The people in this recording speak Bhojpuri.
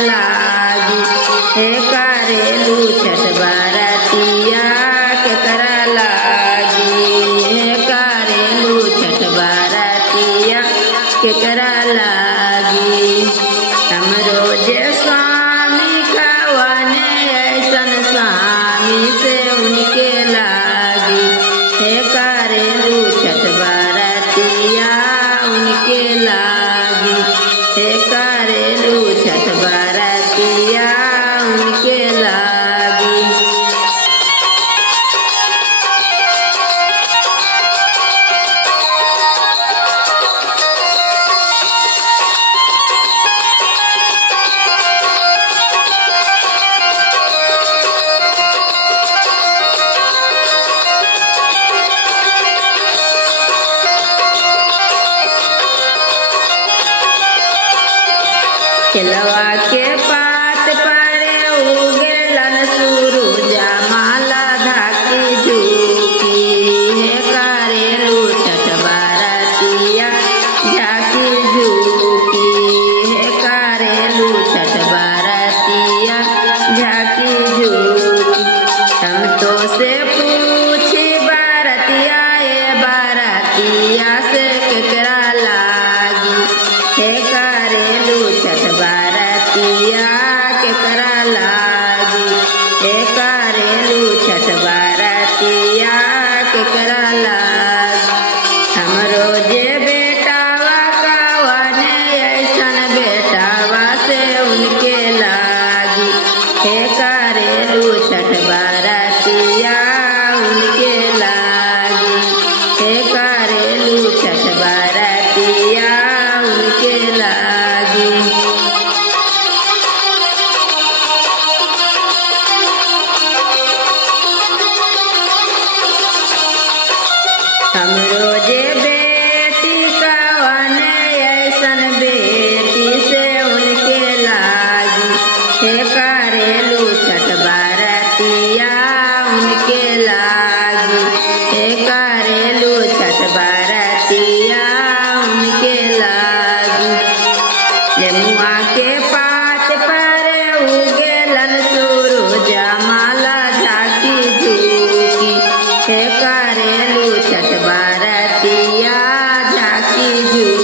लागी। हे करेलू छठ बरतिया केकरा लागी। हे करेलू छठ बरतिया केकरा लागी। हमरो जे स्वामी कवने ऐसन स्वामी से उनके लागी। हे करेलू छठ बरतिया उनके लागी। हे करेलू छठ बरतिया उनके लागी। केलवा के पात परे उगेलन सूरुजा माला धाकी झुकी। हे करेलू छठ बरतिया झाकी झुकी। हे करेलू छठ बरतिया झाकी झुकी। हम तो से पूछी बरतिया ये बरतिया से केकरा लागी। हे करेलू छठ बरतिया केकरा लागी। हे करेलू छठ बरतिया केकरा लागी। हमरो जे बेटावा कवने ऐसन बेटावा से उनके लागी। हे करेलू छठ बरतिया उनके लागी। हे करेलू छठ बरतिया उनके लागी। हमरो जे बेटी कवने ऐसन बेटी से उनके लागी। हे करेलू छठ बरतिया उनके लागी। हे करेलू छठ बरतिया उनके लागी। नेमुआ के पात पर उगेलन सूरुजा माला झाकी झुकी। हे करेलू छठ बरतिया झाकी झुकी।